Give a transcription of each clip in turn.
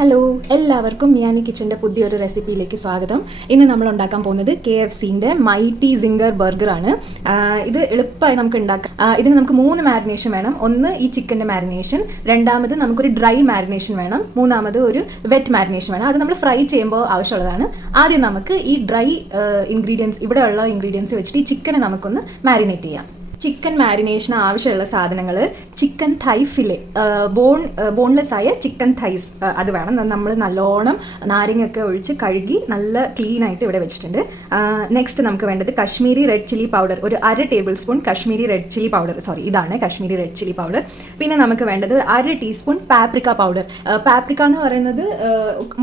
Hello, എല്ലാവർക്കും മിയാനി കിച്ചൻ്റെ പുതിയൊരു റെസിപ്പിയിലേക്ക് സ്വാഗതം. ഇന്ന് നമ്മൾ ഉണ്ടാക്കാൻ പോകുന്നത് KFCൻ്റെ മൈറ്റി സിംഗർ ബർഗറാണ്. ഇത് എളുപ്പമായി നമുക്ക് ഉണ്ടാക്കാം. ഇതിന് നമുക്ക് 3 മാരിനേഷൻ വേണം. ഒന്ന് ഈ ചിക്കൻ്റെ മാരിനേഷൻ, രണ്ടാമത് നമുക്കൊരു ഡ്രൈ മാരിനേഷൻ വേണം, മൂന്നാമത് ഒരു വെറ്റ് മാരിനേഷൻ വേണം. അത് നമ്മൾ ഫ്രൈ ചെയ്യുമ്പോൾ ആവശ്യമുള്ളതാണ്. ആദ്യം നമുക്ക് ഈ ഡ്രൈ ഇൻഗ്രീഡിയൻസ്, ഇവിടെയുള്ള ഇൻഗ്രീഡിയൻസ് വെച്ചിട്ട് ഈ ചിക്കനെ നമുക്കൊന്ന് മാരിനേറ്റ് ചെയ്യാം. ചിക്കൻ മാരിനേഷന് ആവശ്യമുള്ള സാധനങ്ങൾ: ചിക്കൻ തൈ ഫിലെ, ബോൺലെസ് ആയ ചിക്കൻ തൈസ്, അത് വേണം. നമ്മൾ നല്ലോണം നാരങ്ങയൊക്കെ ഒഴിച്ച് കഴുകി നല്ല ക്ലീൻ ആയിട്ട് ഇവിടെ വെച്ചിട്ടുണ്ട്. നെക്സ്റ്റ് നമുക്ക് വേണ്ടത് കശ്മീരി റെഡ് ചില്ലി പൗഡർ, ഒരു 1/2 table spoon Kashmiri red chilli powder. ഇതാണ് കശ്മീരി റെഡ് ചില്ലി പൗഡർ. പിന്നെ നമുക്ക് വേണ്ടത് 1/2 ടീസ്പൂൺ പാപ്രിക്ക പൗഡർ. പാപ്രിക്ക എന്ന് പറയുന്നത്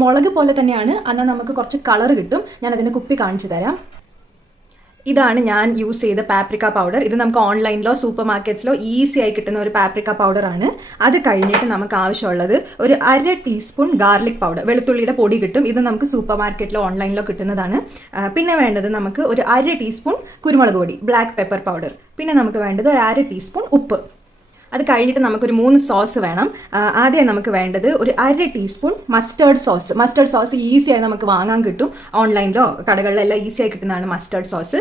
മുളക് പോലെ തന്നെയാണ്, എന്നാൽ നമുക്ക് കുറച്ച് കളർ കിട്ടും. ഞാൻ അതിൻ്റെ കുപ്പി കാണിച്ചു തരാം. ഇതാണ് ഞാൻ യൂസ് ചെയ്ത പാപ്രിക്ക പൗഡർ. ഇത് നമുക്ക് ഓൺലൈനിലോ സൂപ്പർ മാർക്കറ്റ്സിലോ ഈസി ആയി കിട്ടുന്ന ഒരു പാപ്രിക്ക പൗഡറാണ്. അത് കഴിഞ്ഞിട്ട് നമുക്ക് ആവശ്യമുള്ളത് ഒരു 1/2 ടീസ്പൂൺ ഗാർലിക് പൗഡർ, വെളുത്തുള്ളിയുടെ പൊടി കിട്ടും. ഇത് നമുക്ക് സൂപ്പർ മാർക്കറ്റിലോ ഓൺലൈനിലോ കിട്ടുന്നതാണ്. പിന്നെ വേണ്ടത് നമുക്ക് ഒരു 1/2 ടീസ്പൂൺ കുരുമുളക് പൊടി, ബ്ലാക്ക് പെപ്പർ പൗഡർ. പിന്നെ നമുക്ക് വേണ്ടത് ഒരു 1/2 ടീസ്പൂൺ ഉപ്പ്. അത് കഴിഞ്ഞിട്ട് നമുക്കൊരു 3 സോസ് വേണം. ആദ്യം നമുക്ക് വേണ്ടത് ഒരു 1/2 teaspoon mustard sauce. Mustard sauce ഈസിയായി നമുക്ക് വാങ്ങാൻ കിട്ടും. ഓൺലൈനിലോ കടകളിലെല്ലാം ഈസിയായി കിട്ടുന്നതാണ് മസ്റ്റേർഡ് സോസ്.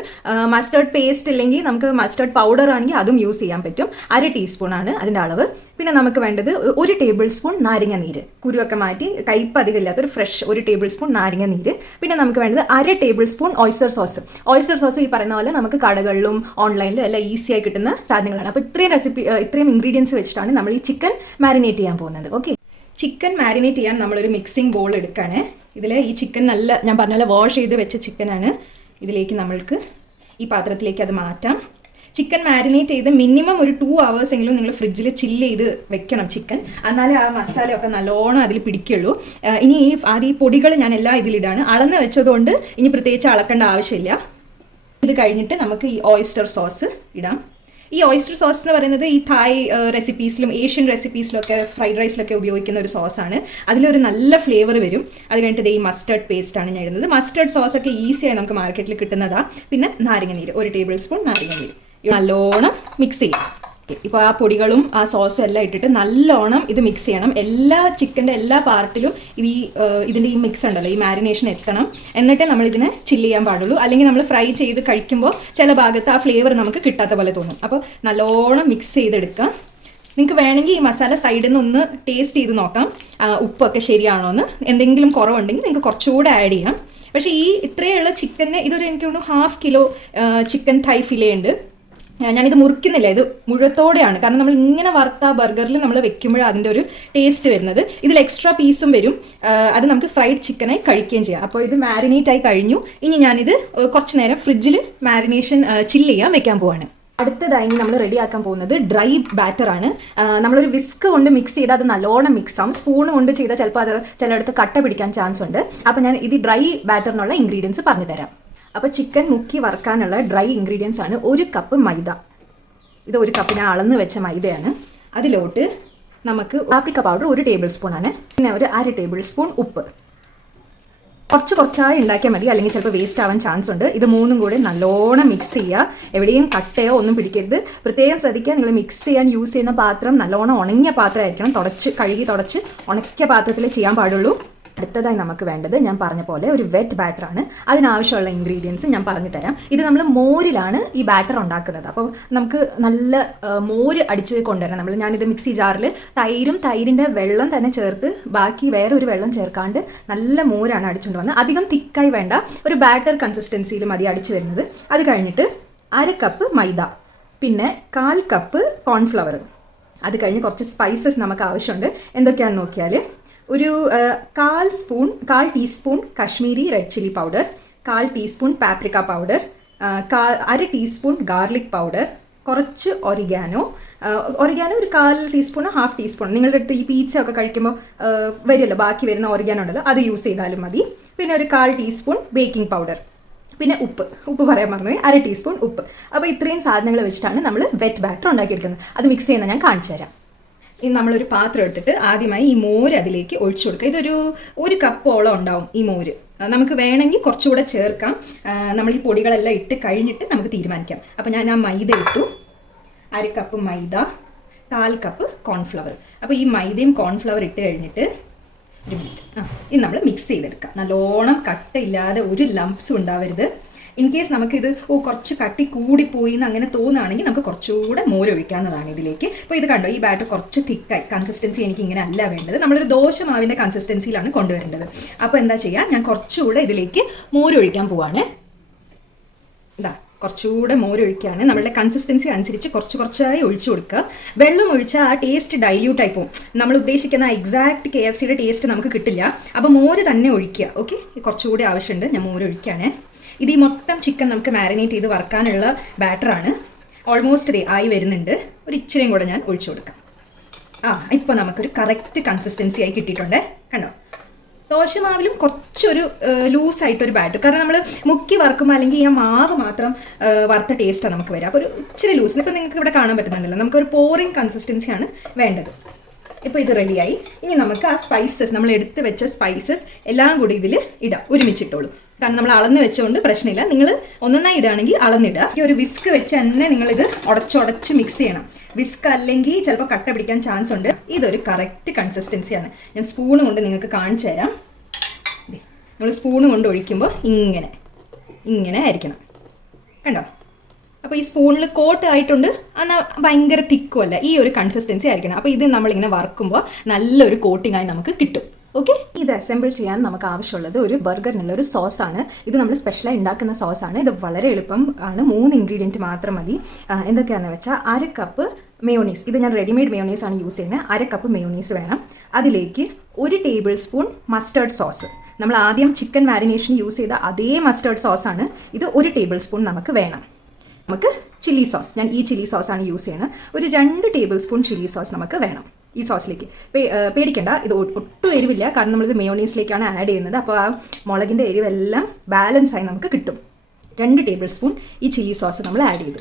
മസ്റ്റേർഡ് പേസ്റ്റ് ഇല്ലെങ്കിൽ നമുക്ക് മസ്റ്റേർഡ് പൗഡർ ആണെങ്കിൽ അതും യൂസ് ചെയ്യാൻ പറ്റും. 1/2 ടീസ്പൂണാണ് അതിൻ്റെ അളവ്. പിന്നെ നമുക്ക് വേണ്ടത് 1 ടേബിൾ സ്പൂൺ നാരങ്ങ നീര്, കുരുവൊക്കെ മാറ്റി കയ്പ്പ് അധികം ഇല്ലാത്തൊരു ഫ്രഷ് 1 ടേബിൾ സ്പൂൺ നാരങ്ങ നീര്. പിന്നെ നമുക്ക് വേണ്ടത് 1/2 table spoon oyster sauce. Oyster sauce ഈ പറയുന്ന പോലെ നമുക്ക് കടകളിലും ഓൺലൈനിലും എല്ലാം ഈസിയായി കിട്ടുന്ന സാധനങ്ങളാണ്. അപ്പോൾ ഇത്രയും ഇൻഗ്രീഡിയൻസ് വെച്ചിട്ടാണ് നമ്മൾ ഈ ചിക്കൻ മാരിനേറ്റ് ചെയ്യാൻ പോകുന്നത്. ഓക്കെ, ചിക്കൻ മാരിനേറ്റ് ചെയ്യാൻ നമ്മളൊരു മിക്സിംഗ് ബോൾ എടുക്കുകയാണ്. ഇതിൽ ഈ ചിക്കൻ ഞാൻ പറഞ്ഞ പോലെ വാഷ് ചെയ്ത് വെച്ച ചിക്കനാണ്. ഇതിലേക്ക് നമ്മൾക്ക് ഈ പാത്രത്തിലേക്ക് അത് മാറ്റാം. ചിക്കൻ മാരിനേറ്റ് ചെയ്ത് മിനിമം ഒരു 2 hours എങ്കിലും നിങ്ങൾ ഫ്രിഡ്ജിൽ ചില്ല് ചെയ്ത് വെക്കണം ചിക്കൻ. എന്നാലേ ആ മസാലയൊക്കെ നല്ലോണം അതിൽ പിടിക്കുള്ളൂ. ഇനി ആദ്യം ഈ പൊടികൾ ഞാൻ എല്ലാം ഇതിലിടാണ്. അളന്ന് വെച്ചതുകൊണ്ട് ഇനി പ്രത്യേകിച്ച് അളക്കേണ്ട ആവശ്യമില്ല. ഇത് കഴിഞ്ഞിട്ട് നമുക്ക് ഈ ഓയിസ്റ്റർ സോസ് ഇടാം. ഈ ഓയിസ്റ്റർ സോസ് എന്ന് പറയുന്നത് ഈ തായ് റെസിപ്പീസിലും ഏഷ്യൻ റെസിപ്പീസിലൊക്കെ ഫ്രൈഡ് റൈസിലൊക്കെ ഉപയോഗിക്കുന്ന ഒരു സോസാണ്. അതിലൊരു നല്ല ഫ്ലേവർ വരും. അത് കഴിഞ്ഞിട്ട് ഈ മസ്റ്റേർഡ് പേസ്റ്റാണ് ഞാൻ ഇടുന്നത്. മസ്റ്റേർഡ് സോസൊക്കെ ഈസിയായി നമുക്ക് മാർക്കറ്റിൽ കിട്ടുന്നതാണ്. പിന്നെ നാരങ്ങ നീര്, 1 ടേബിൾ സ്പൂൺ നാരങ്ങ നീര് നല്ലോണം മിക്സ് ചെയ്യാം. ഇപ്പോൾ ആ പൊടികളും ആ സോസും എല്ലാം ഇട്ടിട്ട് നല്ലോണം ഇത് മിക്സ് ചെയ്യണം. ചിക്കൻ്റെ എല്ലാ പാർട്ടിലും ഇതിൻ്റെ ഈ മിക്സ് ഉണ്ടല്ലോ, ഈ മാരിനേഷൻ എത്തണം. എന്നിട്ടേ നമ്മളിതിനെ ചില്ല് ചെയ്യാൻ പാടുള്ളൂ. അല്ലെങ്കിൽ നമ്മൾ ഫ്രൈ ചെയ്ത് കഴിക്കുമ്പോൾ ചില ഭാഗത്ത് ആ ഫ്ലേവർ നമുക്ക് കിട്ടാത്ത പോലെ തോന്നും. അപ്പോൾ നല്ലോണം മിക്സ് ചെയ്തെടുക്കാം. നിങ്ങൾക്ക് വേണമെങ്കിൽ ഈ മസാല സൈഡിൽ നിന്ന് ഒന്ന് ടേസ്റ്റ് ചെയ്ത് നോക്കാം, ഉപ്പൊക്കെ ശരിയാണോ എന്ന്. എന്തെങ്കിലും കുറവുണ്ടെങ്കിൽ നിങ്ങൾക്ക് കുറച്ചുകൂടെ ആഡ് ചെയ്യാം. പക്ഷേ ഇത്രയുള്ള ചിക്കന് എനിക്ക് തോന്നുന്നു 1/2 കിലോ ചിക്കൻ തൈ ഫിലെ ഉണ്ട്. ഞാനിത് മുറിക്കുന്നില്ല, ഇത് മുഴുവത്തോടെയാണ്. കാരണം നമ്മൾ ഇങ്ങനെ വറുത്ത ബർഗറിൽ നമ്മൾ വെക്കുമ്പോഴാണ് അതിൻ്റെ ഒരു ടേസ്റ്റ് വരുന്നത്. ഇതിൽ എക്സ്ട്രാ പീസും വരും. അത് നമുക്ക് ഫ്രൈഡ് ചിക്കനായി കഴിക്കുകയും ചെയ്യാം. അപ്പോൾ ഇത് മാരിനേറ്റ് ആയി കഴിഞ്ഞു. ഇനി ഞാനിത് കുറച്ച് നേരം ഫ്രിഡ്ജിൽ മാരിനേഷൻ ചില്ല് ചെയ്യാൻ വെക്കാൻ പോവാണ്. അടുത്തതായി നമ്മൾ റെഡിയാക്കാൻ പോകുന്നത് ഡ്രൈ ബാറ്ററാണ്. നമ്മളൊരു വിസ്ക് കൊണ്ട് മിക്സ് ചെയ്താൽ അത് നല്ലോണം മിക്സ് ആവും. സ്പൂൺ കൊണ്ട് ചെയ്താൽ ചിലപ്പോൾ അത് ചിലയിടത്ത് കട്ട പിടിക്കാൻ ചാൻസ് ഉണ്ട്. അപ്പോൾ ഞാൻ ഇത് ഡ്രൈ ബാറ്ററിനുള്ള ഇൻഗ്രീഡിയൻസ് പറഞ്ഞു തരാം. അപ്പോൾ ചിക്കൻ മുക്കി വറുക്കാനുള്ള ഡ്രൈ ഇൻഗ്രീഡിയൻസ് ആണ് 1 കപ്പ് മൈദ. ഇത് 1 കപ്പിന് അളന്ന് വെച്ച മൈദയാണ്. അതിലോട്ട് നമുക്ക് പാപ്രിക്ക പൗഡർ 1 ടേബിൾ സ്പൂൺ ആണ്. പിന്നെ ഒരു 1/2 ടേബിൾ സ്പൂൺ ഉപ്പ്. കുറച്ചായി ഉണ്ടാക്കിയാൽ മതി, അല്ലെങ്കിൽ ചിലപ്പോൾ വേസ്റ്റ് ആവാൻ ചാൻസ് ഉണ്ട്. ഇത് 3ഉം കൂടെ നല്ലോണം മിക്സ് ചെയ്യുക. എവിടെയും കട്ടയോ ഒന്നും പിടിക്കരുത്. പ്രത്യേകം ശ്രദ്ധിക്കുക, നിങ്ങൾ മിക്സ് ചെയ്യാൻ യൂസ് ചെയ്യുന്ന പാത്രം നല്ലോണം ഉണങ്ങിയ പാത്രമായിരിക്കണം. കഴുകി തുടച്ച് ഉണക്കിയ പാത്രത്തിൽ ചെയ്യാൻ പാടുള്ളൂ. അടുത്തതായി നമുക്ക് വേണ്ടത് ഞാൻ പറഞ്ഞ പോലെ ഒരു വെറ്റ് ബാറ്ററാണ്. അതിനാവശ്യമുള്ള ഇൻഗ്രീഡിയൻസ് ഞാൻ പറഞ്ഞു തരാം. ഇത് നമ്മൾ മോരിലാണ് ഈ ബാറ്റർ ഉണ്ടാക്കുന്നത്. അപ്പോൾ നമുക്ക് നല്ല മോര് അടിച്ച് കൊണ്ടുവരണം. ഞാനിത് മിക്സി ജാറിൽ തൈരിൻ്റെ വെള്ളം തന്നെ ചേർത്ത്, ബാക്കി വേറെ ഒരു വെള്ളം ചേർക്കാണ്ട് നല്ല മോരാണ് അടിച്ചുകൊണ്ട് വന്നത്. അധികം തിക്കായി വേണ്ട, ഒരു ബാറ്റർ കൺസിസ്റ്റൻസിയിൽ മതി അടിച്ചു വരുന്നത്. അത് കഴിഞ്ഞിട്ട് 1/2 കപ്പ് മൈദ, പിന്നെ 1/4 കപ്പ് കോൺഫ്ലവർ. അത് കഴിഞ്ഞ് കുറച്ച് സ്പൈസസ് നമുക്ക് ആവശ്യമുണ്ട്. എന്തൊക്കെയാണെന്ന് നോക്കിയാൽ ഒരു 1/4 teaspoon Kashmiri red chilli powder, 1/4 teaspoon paprika powder, 1/2 teaspoon garlic powder, കുറച്ച് ഒറിഗാനോ ഒരു 1/4 ടീസ്പൂൺ 1/2 ടീസ്പൂൺ. നിങ്ങളുടെ അടുത്ത് ഈ പീച്ച ഒക്കെ കഴിക്കുമ്പോൾ വരുമല്ലോ, ബാക്കി വരുന്ന ഒറിഗാനോ ഉണ്ടല്ലോ, അത് യൂസ് ചെയ്താലും മതി. പിന്നെ ഒരു 1/4 ടീസ്പൂൺ ബേക്കിംഗ് പൗഡർ. പിന്നെ ഉപ്പ് പറയാൻ മറന്നുപോയി, 1/2 ടീസ്പൂൺ ഉപ്പ്. അപ്പോൾ ഇത്രയും സാധനങ്ങൾ വെച്ചിട്ടാണ് നമ്മൾ വെറ്റ് ബാറ്റർ ഉണ്ടാക്കിയെടുക്കുന്നത്. അത് മിക്സ് ചെയ്യുന്നത് ഞാൻ കാണിച്ചു തരാം. ഇനി നമ്മളൊരു പാത്രം എടുത്തിട്ട് ആദ്യമായി ഈ മോര് അതിലേക്ക് ഒഴിച്ചു കൊടുക്കുക. ഇതൊരു 1 കപ്പോളം ഉണ്ടാവും ഈ മോര്. നമുക്ക് വേണമെങ്കിൽ കുറച്ചുകൂടെ ചേർക്കാം. നമ്മൾ ഈ പൊടികളെല്ലാം ഇട്ട് കഴിഞ്ഞിട്ട് നമുക്ക് തീരുമാനിക്കാം. അപ്പോൾ ഞാൻ ആ മൈദ ഇട്ടു, 1/2 കപ്പ് മൈദ, 1/4 കപ്പ് കോൺഫ്ലവർ. അപ്പോൾ ഈ മൈദയും കോൺഫ്ലവർ ഇട്ട് കഴിഞ്ഞിട്ട് ഒരു മിനിറ്റ്. ഇത് നമ്മൾ മിക്സ് ചെയ്തെടുക്കാം. നല്ലോണം കട്ടയില്ലാതെ ഒരു ലംപ്സും ഉണ്ടാവരുത്. ഇൻ കേസ് നമുക്കിത് കുറച്ച് കട്ടി കൂടിപ്പോയി എന്ന് അങ്ങനെ തോന്നുകയാണെങ്കിൽ നമുക്ക് കുറച്ചുകൂടെ മോരൊഴിക്കാവുന്നതാണ് ഇതിലേക്ക്. അപ്പോൾ ഇത് കണ്ടോ, ഈ ബാറ്റർ കുറച്ച് തിക്കായി. കൺസിസ്റ്റൻസി എനിക്ക് ഇങ്ങനെ അല്ല വേണ്ടത്, നമ്മളൊരു ദോശമാവിൻ്റെ കൺസിസ്റ്റൻസിയിലാണ് കൊണ്ടുവരേണ്ടത്. അപ്പോൾ എന്താ ചെയ്യുക, ഞാൻ കുറച്ചുകൂടെ ഇതിലേക്ക് മോരൊഴിക്കാൻ പോവാണ്. ഇതാ കുറച്ചുകൂടെ മോരൊഴിക്കുകയാണ്. നമ്മളുടെ കൺസിസ്റ്റൻസി അനുസരിച്ച് കുറച്ചായി ഒഴിച്ചു കൊടുക്കുക. വെള്ളം ഒഴിച്ചാൽ ആ ടേസ്റ്റ് ഡൈല്യൂട്ടായി പോകും. നമ്മൾ ഉദ്ദേശിക്കുന്ന എക്സാക്ട് KFCയുടെ ടേസ്റ്റ് നമുക്ക് കിട്ടില്ല. അപ്പോൾ മോര് തന്നെ ഒഴിക്കുക. ഓക്കെ, കുറച്ചുകൂടി ആവശ്യമുണ്ട്. ഞാൻ മോര് ഒഴിക്കുകയാണ്. ഇത് ഈ മൊത്തം ചിക്കൻ നമുക്ക് മാരിനേറ്റ് ചെയ്ത് വറുക്കാനുള്ള ബാറ്ററാണ്. ഓൾമോസ്റ്റ് ആയി വരുന്നുണ്ട്. ഒരു ഇച്ചിരിയും കൂടെ ഞാൻ ഒഴിച്ചു കൊടുക്കാം. ഇപ്പോൾ നമുക്കൊരു കറക്റ്റ് കൺസിസ്റ്റൻസി ആയി കിട്ടിയിട്ടുണ്ട്. കണ്ടോ, ദോശമാവിലും കുറച്ചൊരു ലൂസായിട്ടൊരു ബാറ്റർ. കാരണം നമ്മൾ മുക്കി വറുക്കുമ്പോൾ അല്ലെങ്കിൽ ഈ മാവ് മാത്രം വറുത്ത ടേസ്റ്റാണ് നമുക്ക് വരിക. അപ്പോൾ ഒരു ഇച്ചിരി ലൂസ്. ഇപ്പോൾ നിങ്ങൾക്ക് ഇവിടെ കാണാൻ പറ്റുന്നുണ്ടല്ലോ, നമുക്കൊരു പോറിങ് കൺസിസ്റ്റൻസിയാണ് വേണ്ടത്. ഇപ്പോൾ ഇത് റെഡിയായി. ഇനി നമുക്ക് ആ സ്പൈസസ്, നമ്മൾ എടുത്ത് വെച്ച സ്പൈസസ് എല്ലാം കൂടി ഇതിൽ ഇടാം. ഒരുമിച്ചിട്ടോളൂ. കാരണം നമ്മൾ അളന്ന് വെച്ചുകൊണ്ട് പ്രശ്നമില്ല. നിങ്ങൾ ഒന്നൊന്നായി ഇടുകയാണെങ്കിൽ അളന്നിടുക. ഈ ഒരു വിസ്ക് വെച്ച് തന്നെ നിങ്ങളിത് ഉടച്ചുടച്ച് മിക്സ് ചെയ്യണം. വിസ്ക് അല്ലെങ്കിൽ ചിലപ്പോൾ കട്ട പിടിക്കാൻ ചാൻസ് ഉണ്ട്. ഇതൊരു കറക്റ്റ് കൺസിസ്റ്റൻസിയാണ്. ഞാൻ സ്പൂണ് കൊണ്ട് നിങ്ങൾക്ക് കാണിച്ചു തരാം. നമ്മൾ സ്പൂണ് കൊണ്ട് ഒഴിക്കുമ്പോൾ ഇങ്ങനെ ആയിരിക്കണം. കണ്ടോ, അപ്പോൾ ഈ സ്പൂണിൽ കോട്ട് ആയിട്ടുണ്ട്. എന്നാൽ ഭയങ്കര തിക്കും അല്ല, ഈ ഒരു കൺസിസ്റ്റൻസി ആയിരിക്കണം. അപ്പോൾ ഇത് നമ്മളിങ്ങനെ വറുക്കുമ്പോൾ നല്ലൊരു കോട്ടിംഗ് ആയി നമുക്ക് കിട്ടും. ഓക്കെ, ഇത് അസംബിൾ ചെയ്യാൻ നമുക്ക് ആവശ്യമുള്ളത് ഒരു ബർഗറിനുള്ളൊരു സോസാണ്. ഇത് നമ്മൾ സ്പെഷ്യലായി ഉണ്ടാക്കുന്ന സോസാണ്. ഇത് വളരെ എളുപ്പം ആണ്. 3 ഇൻഗ്രീഡിയൻറ്റ് മാത്രം മതി. എന്തൊക്കെയാണെന്ന് വെച്ചാൽ 1 കപ്പ് മയോണീസ്. ഇത് ഞാൻ റെഡിമെയ്ഡ് മയോണീസ് ആണ് യൂസ് ചെയ്യുന്നത്. 1 കപ്പ് മയോണീസ് വേണം. അതിലേക്ക് 1 ടേബിൾ സ്പൂൺ മസ്റ്റേർഡ് സോസ്. നമ്മൾ ആദ്യം ചിക്കൻ മാരിനേഷൻ യൂസ് ചെയ്ത അതേ മസ്റ്റേർഡ് സോസാണ് ഇത്. 1 ടേബിൾ സ്പൂൺ നമുക്ക് വേണം. നമുക്ക് ചില്ലി സോസ്, ഞാൻ ഈ ചില്ലി സോസാണ് യൂസ് ചെയ്യുന്നത്. ഒരു 2 ടേബിൾ സ്പൂൺ ചില്ലി സോസ് നമുക്ക് വേണം ഈ സോസിലേക്ക്. പേടിക്കേണ്ട, ഇത് ഒട്ടും എരിവില്ല. കാരണം നമ്മളിത് മയോണീസിലേക്കാണ് ആഡ് ചെയ്യുന്നത്. അപ്പോൾ ആ മുളകിൻ്റെ എരിവെല്ലാം ബാലൻസായി നമുക്ക് കിട്ടും. 2 ടേബിൾ സ്പൂൺ ഈ ചില്ലി സോസ് നമ്മൾ ആഡ് ചെയ്തു.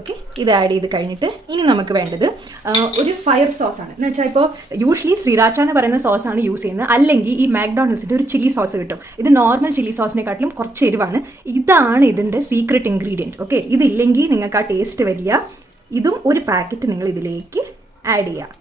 ഓക്കെ, ഇത് ആഡ് ചെയ്ത് കഴിഞ്ഞിട്ട് ഇനി നമുക്ക് വേണ്ടത് ഒരു ഫയർ സോസാണ്. എന്ന് വെച്ചാൽ ഇപ്പോൾ യൂഷ്വലി ശ്രീരാച്ച എന്ന് പറയുന്ന സോസാണ് യൂസ് ചെയ്യുന്നത്. അല്ലെങ്കിൽ ഈ മാക്ഡോണൽസിൻ്റെ ഒരു ചില്ലി സോസ് കിട്ടും. ഇത് നോർമൽ ചില്ലി സോസിനെക്കാട്ടിലും കുറച്ച് എരിവാണ്. ഇതാണ് ഇതിൻ്റെ സീക്രട്ട് ഇൻഗ്രീഡിയൻറ്റ്. ഓക്കെ, ഇതില്ലെങ്കിൽ നിങ്ങൾക്ക് ആ ടേസ്റ്റ് വരില്ല. ഇതും ഒരു പാക്കറ്റ് നിങ്ങൾ ഇതിലേക്ക് ആഡ് ചെയ്യുക.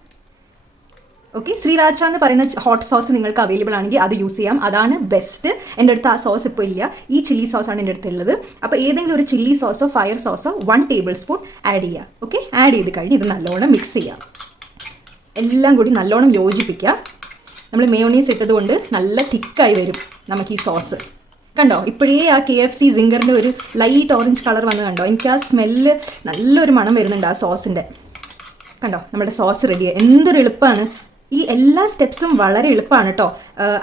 ഓക്കെ, ശ്രീരാച്ച എന്ന് പറയുന്ന ഹോട്ട് സോസ് നിങ്ങൾക്ക് അവൈലബിൾ ആണെങ്കിൽ അത് യൂസ് ചെയ്യാം. അതാണ് ബെസ്റ്റ്. എൻ്റെ അടുത്ത് ആ സോസ് ഇപ്പോൾ ഇല്ല. ഈ ചില്ലി സോസാണ് എൻ്റെ അടുത്തുള്ളത്. അപ്പോൾ ഏതെങ്കിലും ഒരു ചില്ലി സോസോ ഫയർ സോസോ 1 ടേബിൾ സ്പൂൺ ആഡ് ചെയ്യുക. ഓക്കെ, ആഡ് ചെയ്ത് കഴിഞ്ഞ് ഇത് നല്ലോണം മിക്സ് ചെയ്യാം. എല്ലാം കൂടി നല്ലോണം യോജിപ്പിക്കുക. നമ്മൾ മയോണീസ് ഇട്ടതുകൊണ്ട് നല്ല തിക്കായി വരും നമുക്ക് ഈ സോസ്. കണ്ടോ, ഇപ്പോഴേ ആ KFC സിംഗറിൻ്റെ ഒരു ലൈറ്റ് ഓറഞ്ച് കളർ വന്ന് കണ്ടോ. എനിക്ക് ആ സ്മെല്ല് നല്ലൊരു മണം വരുന്നുണ്ട് ആ സോസിൻ്റെ. കണ്ടോ, നമ്മുടെ സോസ് റെഡിയായി. എന്തൊരു എളുപ്പമാണ്. ഈ എല്ലാ സ്റ്റെപ്സും വളരെ എളുപ്പമാണ് കേട്ടോ.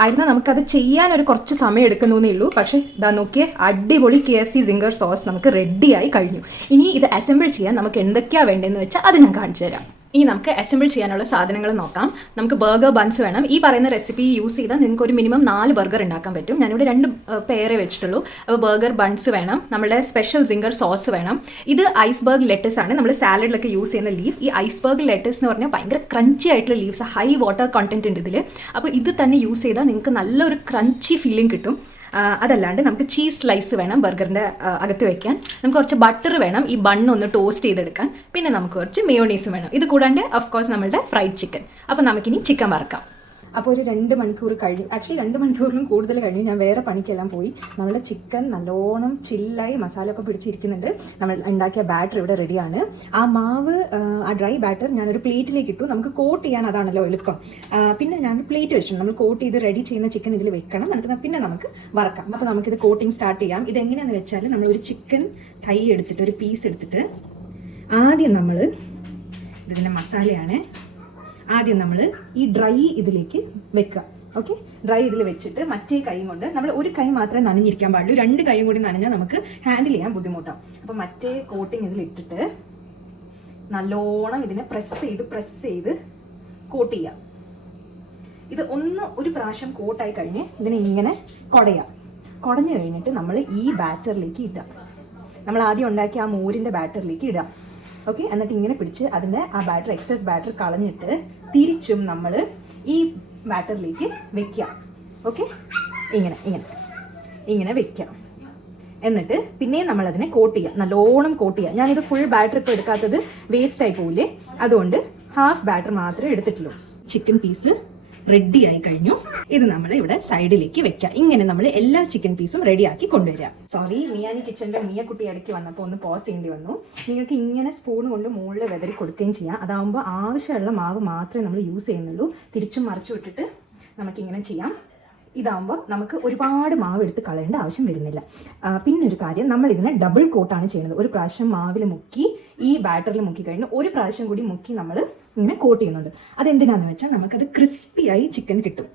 ആയിരുന്നാൽ നമുക്കത് ചെയ്യാൻ കുറച്ച് സമയം എടുക്കുന്നേ ഉള്ളൂ. പക്ഷേ ഇതാ നോക്കിയേ, അടിപൊളി KFC സിംഗർ സോസ് നമുക്ക് റെഡിയായി കഴിഞ്ഞു. ഇനി ഇത് അസംബിൾ ചെയ്യാൻ നമുക്ക് എന്തൊക്കെയാണ് വേണ്ടതെന്ന് വെച്ചാൽ അത് ഞാൻ കാണിച്ചു തരാം. ഇനി നമുക്ക് അസംബിൾ ചെയ്യാനുള്ള സാധനങ്ങൾ നോക്കാം. നമുക്ക് ബർഗർ ബൺസ് വേണം. ഈ പറയുന്ന റെസിപ്പി യൂസ് ചെയ്താൽ നിങ്ങൾക്ക് ഒരു മിനിമം 4 ബർഗർ ഉണ്ടാക്കാൻ പറ്റും. ഞാനിവിടെ 2 പേരെ വെച്ചിട്ടുള്ളൂ. അപ്പോൾ ബർഗർ ബൺസ് വേണം. നമ്മുടെ സ്പെഷ്യൽ സിംഗർ സോസ് വേണം. ഇത് ഐസ്ബർഗ് ലെറ്റസ് ആണ്, നമ്മൾ സാലഡിലൊക്കെ യൂസ് ചെയ്യുന്ന ലീഫ്. ഈ ഐസ്ബർഗ് ലെറ്റസ് എന്ന് പറഞ്ഞാൽ ഭയങ്കര ക്രഞ്ചി ആയിട്ടുള്ള ലീവ്സ്, ഹൈ വാട്ടർ കണ്ടന്റ് ഉണ്ട് ഇതിൽ. അപ്പോൾ ഇത് തന്നെ യൂസ് ചെയ്താൽ നിങ്ങൾക്ക് നല്ലൊരു ക്രഞ്ചി ഫീലിംഗ് കിട്ടും. അതല്ലാണ്ട് നമുക്ക് ചീസ് സ്ലൈസ് വേണം ബർഗറിൻ്റെ അകത്ത് വെക്കാൻ. നമുക്ക് കുറച്ച് ബട്ടർ വേണം ഈ ബണ്ണൊന്ന് ടോസ്റ്റ് ചെയ്തെടുക്കാൻ. പിന്നെ നമുക്ക് കുറച്ച് മയോണീസും വേണം. ഇത് കൂടാണ്ട് ഓഫ് കോഴ്സ് നമ്മളുടെ ഫ്രൈഡ് ചിക്കൻ. അപ്പോൾ നമുക്കിനി ചിക്കൻ വറക്കാം. അപ്പോൾ ഒരു 2 മണിക്കൂർ കഴിഞ്ഞു. ആക്ച്വലി 2 മണിക്കൂറിലും കൂടുതൽ കഴിഞ്ഞു. ഞാൻ വേറെ പണിക്കെല്ലാം പോയി. നമ്മുടെ ചിക്കൻ നല്ലോണം ചില്ലായി മസാലയൊക്കെ പിടിച്ചിരിക്കുന്നുണ്ട്. നമ്മൾ ഉണ്ടാക്കിയ ബാറ്റർ ഇവിടെ റെഡിയാണ്. ആ മാവ്, ആ ഡ്രൈ ബാറ്റർ ഞാനൊരു പ്ലേറ്റിലേക്ക് ഇട്ടു. നമുക്ക് കോട്ട് ചെയ്യാൻ അതാണല്ലോ എളുപ്പം. പിന്നെ ഞാൻ പ്ലേറ്റ് വെച്ചിട്ടുണ്ട്. നമ്മൾ കോട്ട് ചെയ്ത് റെഡി ചെയ്യുന്ന ചിക്കൻ ഇതിൽ വെക്കണം. എന്നിട്ട് പിന്നെ നമുക്ക് വറക്കാം. അപ്പോൾ നമുക്കിത് കോട്ടിങ് സ്റ്റാർട്ട് ചെയ്യാം. ഇതെങ്ങനെയാണെന്ന് വെച്ചാൽ നമ്മൾ ഒരു ചിക്കൻ കൈ എടുത്തിട്ട്, ഒരു പീസ് എടുത്തിട്ട്, ആദ്യം നമ്മൾ ഇതിൻ്റെ മസാലയാണ്. ആദ്യം നമ്മൾ ഈ ഡ്രൈ ഇതിലേക്ക് വെക്കുക. ഓക്കെ, ഡ്രൈ ഇതിൽ വെച്ചിട്ട് മറ്റേ കൈ കൊണ്ട്, നമ്മൾ ഒരു കൈ മാത്രമേ നനഞ്ഞിരിക്കാൻ പാടുള്ളൂ. 2 കൈയും കൂടി നനഞ്ഞാൽ നമുക്ക് ഹാൻഡിൽ ചെയ്യാൻ ബുദ്ധിമുട്ടാവും. അപ്പോൾ മറ്റേ കോട്ടിങ് ഇതിലിട്ടിട്ട് നല്ലോണം ഇതിനെ പ്രസ് ചെയ്ത് കോട്ട് ചെയ്യാം. ഇത് ഒരു പ്രാവശ്യം കോട്ടായി കഴിഞ്ഞ് ഇതിനെ ഇങ്ങനെ കുടഞ്ഞു കഴിഞ്ഞിട്ട് നമ്മൾ ഈ ബാറ്ററിലേക്ക് ഇടാം. നമ്മൾ ആദ്യം ഉണ്ടാക്കിയ ആ മോരിൻ്റെ ബാറ്ററിലേക്ക് ഇടാം. ഓക്കെ, എന്നിട്ട് ഇങ്ങനെ പിടിച്ച് അതിൻ്റെ ആ ബാറ്റർ, എക്സസ് ബാറ്റർ കളഞ്ഞിട്ട് തിരിച്ചും നമ്മൾ ഈ ബാറ്ററിലേക്ക് വെക്കാം. ഓക്കെ, ഇങ്ങനെ വെക്കാം. എന്നിട്ട് പിന്നെയും നമ്മളതിനെ കോട്ട് ചെയ്യാം, നല്ലോണം കോട്ട് ചെയ്യാം. ഞാനിത് ഫുൾ ബാറ്റർ ഇപ്പോൾ എടുക്കാത്തത് വേസ്റ്റായി പോവില്ലേ, അതുകൊണ്ട് ഹാഫ് ബാറ്റർ മാത്രമേ എടുത്തിട്ടുള്ളൂ. ചിക്കൻ പീസ് റെഡി ആയി കഴിഞ്ഞു. ഇത് നമ്മൾ ഇവിടെ സൈഡിലേക്ക് വെക്കാം. ഇങ്ങനെ നമ്മൾ എല്ലാ ചിക്കൻ പീസും റെഡിയാക്കി കൊണ്ടുവരിക. സോറി, മിയാനി കിച്ചൻ്റെ മിയക്കുട്ടി ഇടയ്ക്ക് വന്നപ്പോൾ ഒന്ന് പോസ് ചെയ്യേണ്ടി വന്നു. നിങ്ങൾക്ക് ഇങ്ങനെ സ്പൂൺ കൊണ്ട് മുകളിൽ വെതറി കൊടുക്കുകയും ചെയ്യാം. അതാകുമ്പോൾ ആവശ്യമുള്ള മാവ് മാത്രമേ നമ്മൾ യൂസ് ചെയ്യുന്നുള്ളൂ. തിരിച്ചും മറിച്ചു വിട്ടിട്ട് നമുക്കിങ്ങനെ ചെയ്യാം. ഇതാകുമ്പോൾ നമുക്ക് ഒരുപാട് മാവ് എടുത്ത് കളയേണ്ട ആവശ്യം വരുന്നില്ല. പിന്നെ ഒരു കാര്യം, നമ്മൾ ഇതിനെ ഡബിൾ കോട്ടാണ് ചെയ്യുന്നത്. ഒരു പ്രാവശ്യം മാവിൽ മുക്കി ഈ ബാറ്ററിൽ മുക്കി കഴിഞ്ഞ് ഒരു പ്രാവശ്യം കൂടി മുക്കി നമ്മൾ ഇങ്ങനെ കോട്ട് ചെയ്യുന്നുണ്ട്. അതെന്തിനാണെന്ന് വെച്ചാൽ നമുക്കത് ക്രിസ്പിയായി ചിക്കൻ കിട്ടും.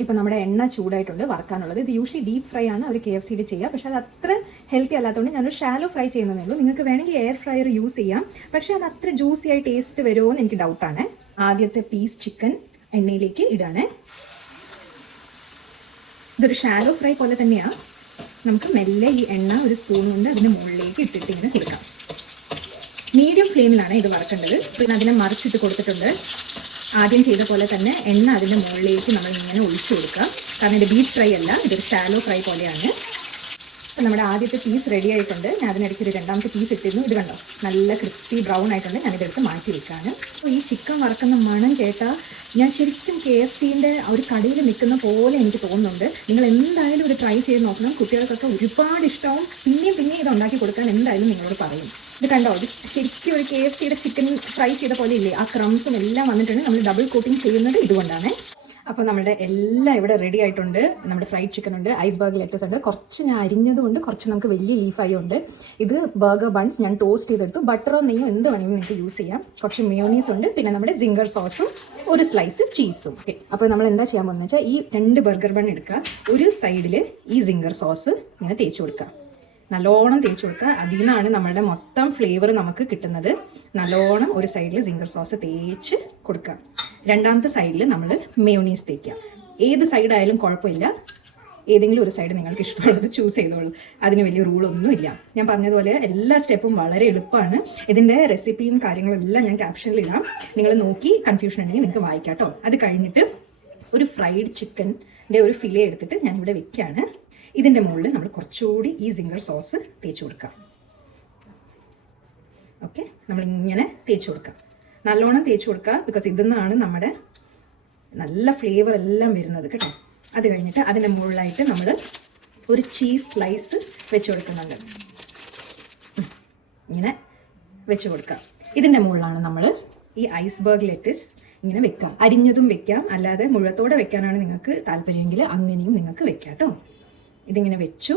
ഇപ്പോൾ നമ്മുടെ എണ്ണ ചൂടായിട്ടുണ്ട് വറക്കാനുള്ളത്. ഇത് യൂഷ്വലി ഡീപ്പ് ഫ്രൈ ആണ് അവർ KFC ചെയ്യുക. പക്ഷേ അത് അത്ര ഹെൽത്തി അല്ലാത്തതുകൊണ്ട് ഞാനൊരു ഷാലോ ഫ്രൈ ചെയ്യുന്നതേ ഉള്ളൂ. നിങ്ങൾക്ക് വേണമെങ്കിൽ എയർ ഫ്രയർ യൂസ് ചെയ്യാം. പക്ഷേ അത് അത്ര ജ്യൂസിയായി ടേസ്റ്റ് വരുമോ എന്ന് എനിക്ക് ഡൗട്ടാണ്. ആദ്യത്തെ പീസ് ചിക്കൻ എണ്ണയിലേക്ക് ഇടാണ്. ഇതൊരു ഷാലോ ഫ്രൈ പോലെ തന്നെയാണ്. നമുക്ക് മെല്ലെ ഈ എണ്ണ ഒരു സ്പൂൺ കൊണ്ട് അതിന് മുകളിലേക്ക് ഇട്ടിട്ട് ഇങ്ങനെ കൊടുക്കാം. മീഡിയം ഫ്ലെയിമിലാണ് ഇത് വറക്കേണ്ടത്. പിന്നെ അതിനെ മറിച്ചിട്ട് കൊടുത്തിട്ടുണ്ട്. ആദ്യം ചെയ്ത പോലെ തന്നെ എണ്ണ അതിൻ്റെ മുകളിലേക്ക് നമ്മൾ ഇങ്ങനെ ഒഴിച്ചു കൊടുക്കുക. കാരണം ഇത് ഡീപ്പ് ഫ്രൈ അല്ല, ഇതൊരു ഷാലോ ഫ്രൈ പോലെയാണ്. അപ്പം നമ്മുടെ ആദ്യത്തെ പീസ് റെഡി ആയിട്ടുണ്ട്. ഞാൻ അതിനിടയ്ക്ക് ഒരു രണ്ടാമത്തെ പീസ് ഇട്ടിരുന്നു. ഇത് കണ്ടോ, നല്ല ക്രിസ്പി ബ്രൗൺ ആയിട്ടുണ്ട്. ഞാനിതെടുത്ത് മാറ്റി വെക്കാണ്. അപ്പോൾ ഈ ചിക്കൻ വറക്കുന്ന മണം കേട്ടാൽ ഞാൻ ശരിക്കും KFCൻ്റെ ഒരു കടയിൽ നിൽക്കുന്ന പോലെ എനിക്ക് തോന്നുന്നുണ്ട്. നിങ്ങൾ എന്തായാലും ഒരു ട്രൈ ചെയ്ത് നോക്കണം. കുട്ടികൾക്കൊക്കെ ഒരുപാട് ഇഷ്ടവും. പിന്നെയും ഇത് ഉണ്ടാക്കി കൊടുക്കാൻ എന്തായാലും നിങ്ങളോട് പറയും. ഇത് കണ്ടോ, ഇത് ശരിക്കും ഒരു KFCയുടെ ചിക്കൻ ഫ്രൈ ചെയ്ത പോലെ ഇല്ലേ? ആ ക്രംസും എല്ലാം വന്നിട്ടുണ്ട്. നമ്മൾ ഡബിൾ കോട്ടിങ് ചെയ്യുന്നത് ഇതുകൊണ്ടാണ്. അപ്പോൾ നമ്മുടെ എല്ലാം ഇവിടെ റെഡി ആയിട്ടുണ്ട്. നമ്മുടെ ഫ്രൈഡ് ചിക്കൻ ഉണ്ട്, ഐസ്ബർഗ് ലെറ്റസ് ഉണ്ട്, കുറച്ച് ഞാൻ അരിഞ്ഞതുകൊണ്ട് കുറച്ച് നമുക്ക് വലിയ ലീഫായി ഉണ്ട്. ഇത് ബർഗർ ബൺസ് ഞാൻ ടോസ്റ്റ് ചെയ്തെടുത്തു. ബട്ടറോ നെയ്യോ എന്ത് വേണമെങ്കിലും നിങ്ങൾക്ക് യൂസ് ചെയ്യാം. കുറച്ച് മയോണീസ് ഉണ്ട്, പിന്നെ നമ്മുടെ സിംഗർ സോസും ഒരു സ്ലൈസ് ചീസും. ഓക്കെ, അപ്പോൾ നമ്മൾ എന്താ ചെയ്യാൻ പോകുന്നത് വെച്ചാൽ ഈ 2 ബർഗർ ബൺ എടുക്കുക. ഒരു സൈഡിൽ ഈ സിംഗർ സോസ് ഇങ്ങനെ തേച്ച് കൊടുക്കുക. നല്ലോണം തേച്ച് കൊടുക്കുക. അതിൽ നിന്നാണ് നമ്മളുടെ മൊത്തം ഫ്ലേവർ നമുക്ക് കിട്ടുന്നത്. നല്ലോണം ഒരു സൈഡിൽ സിംഗർ സോസ് തേച്ച് കൊടുക്കുക. രണ്ടാമത്തെ സൈഡിൽ നമ്മൾ മയോണീസ് തേക്കുക. ഏത് സൈഡായാലും കുഴപ്പമില്ല. ഏതെങ്കിലും ഒരു സൈഡ് നിങ്ങൾക്ക് ഇഷ്ടമുള്ളത് ചൂസ് ചെയ്തോളൂ. അതിന് വലിയ റൂളൊന്നുമില്ല. ഞാൻ പറഞ്ഞതുപോലെ എല്ലാ സ്റ്റെപ്പും വളരെ എളുപ്പമാണ്. ഇതിൻ്റെ റെസിപ്പിയും കാര്യങ്ങളെല്ലാം ഞാൻ ക്യാപ്ഷനിൽ ഇടാം. നിങ്ങൾ നോക്കി കൺഫ്യൂഷൻ ഉണ്ടെങ്കിൽ നിങ്ങൾക്ക് വായിക്കാം കേട്ടോ. അത് കഴിഞ്ഞിട്ട് ഒരു ഫ്രൈഡ് ചിക്കൻ്റെ ഒരു ഫിലെ എടുത്തിട്ട് ഞാനിവിടെ വെക്കുകയാണ്. ഇതിൻ്റെ മുകളിൽ നമ്മൾ കുറച്ചുകൂടി ഈ സിംഗർ സോസ് തേച്ച് കൊടുക്കാം. ഓക്കെ, നമ്മളിങ്ങനെ തേച്ച് കൊടുക്കാം. നല്ലോണം തേച്ച് കൊടുക്കുക. ബിക്കോസ് ഇതിൽ നിന്നാണ് നമ്മുടെ നല്ല ഫ്ലേവർ എല്ലാം വരുന്നത് കേട്ടോ. അത് കഴിഞ്ഞിട്ട് അതിൻ്റെ മുകളിലായിട്ട് നമ്മൾ ഒരു ചീസ് സ്ലൈസ് വെച്ച് കൊടുക്കുന്നുണ്ട്. ഇങ്ങനെ വെച്ച് കൊടുക്കുക. ഇതിൻ്റെ മുകളിലാണ് നമ്മൾ ഈ ഐസ്ബർഗ് ലെറ്റസ് ഇങ്ങനെ വെക്കാം. അരിഞ്ഞതും വെക്കാം, അല്ലാതെ മുഴുവത്തോടെ വെക്കാനാണ് നിങ്ങൾക്ക് താല്പര്യമെങ്കിൽ അങ്ങനെയും നിങ്ങൾക്ക് വെക്കാം കേട്ടോ. ഇതിങ്ങനെ വെച്ച്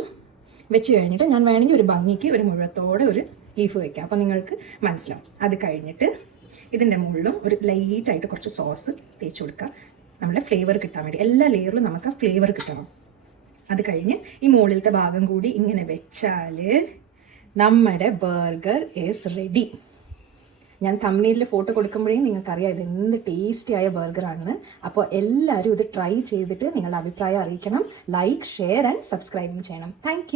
കഴിഞ്ഞിട്ട് ഞാൻ വേണമെങ്കിൽ ഒരു ഭംഗിക്ക് ഒരു മുഴുവത്തോടെ ഒരു ലീഫ് വെക്കാം. അപ്പോൾ നിങ്ങൾക്ക് മനസ്സിലാവും. അത് കഴിഞ്ഞിട്ട് ഇതിൻ്റെ മുകളിലും ഒരു ലൈറ്റായിട്ട് കുറച്ച് സോസ് തേച്ച് കൊടുക്കുക. നമ്മുടെ ഫ്ലേവർ കിട്ടാൻ വേണ്ടി. എല്ലാ ലെയറിലും നമുക്ക് ആ ഫ്ലേവർ കിട്ടണം. അത് കഴിഞ്ഞ് ഈ മുകളിലത്തെ ഭാഗം കൂടി ഇങ്ങനെ വെച്ചാൽ നമ്മുടെ ബർഗർ ഈസ് റെഡി. ഞാൻ തംബ്നെയിലിൽ ഫോട്ടോ കൊടുക്കുമ്പോഴേ നിങ്ങൾക്കറിയാം ഇത് എന്ത് ടേസ്റ്റിയായ ബർഗറാണെന്ന്. അപ്പോൾ എല്ലാവരും ഇത് ട്രൈ ചെയ്തിട്ട് നിങ്ങളുടെ അഭിപ്രായം അറിയിക്കണം. ലൈക്ക്, ഷെയർ ആൻഡ് സബ്സ്ക്രൈബും ചെയ്യണം. താങ്ക്